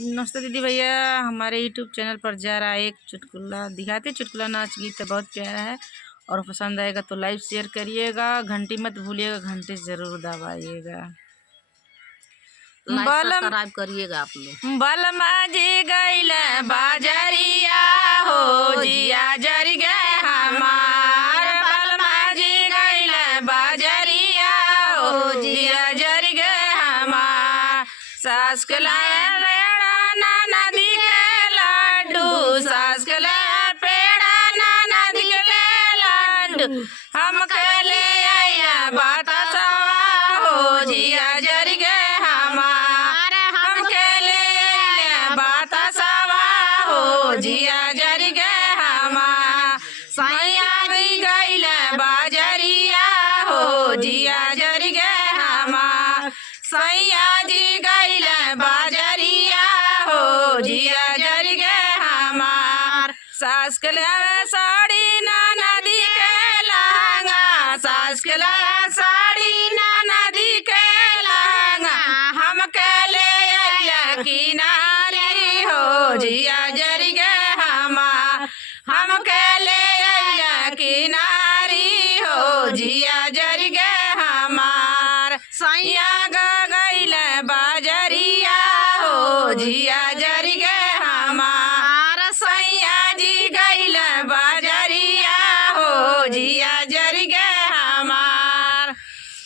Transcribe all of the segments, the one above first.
नमस्ते दीदी भैया, हमारे यूट्यूब चैनल पर जा रहा है एक चुटकुला दिखाते। चुटकुला नाच गीत बहुत प्यारा है और पसंद आएगा तो लाइव शेयर करिएगा, घंटी मत भूलिएगा, घंटी जरूर दबाइएगा, लाइक सब्सक्राइब करिएगा आप लोग। बलमा जी गईल बाजरिया हो जिया जर गए हमार, बलमा जी गईल बाजरिया हो जिया जर गए हमार। सास के सास के पेड़ा नाना दिखले लाडू, हम ले आया बात सवा हो जिया जर गए हमार, हम ले आया बात सवा हो जिया जर गए हमार। सैया भी गईल बाजरिया हो जिया जर गए हमार, सैया जी गईल बाजरिया हो जिया जर गए हमार। सास के साड़ी नाना दी के लहंगा, सास के साड़ी नाना दी के लहंगा, हम ले आया किनारी हो जिया जर गए हमार, हम ले आया किनारी हो जिया जर गए हमार। सैया गईल बाजरिया हो जिया जर गए हमार, सैया जी गईल बाजरिया हो जिया जर गए हमार,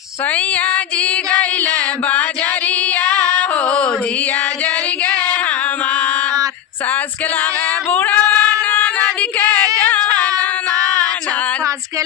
सैया जी गईल बाजरिया हो जिया जर गए हमार। सास के लावे बूढ़ा नाना दिखे जवाना, सास के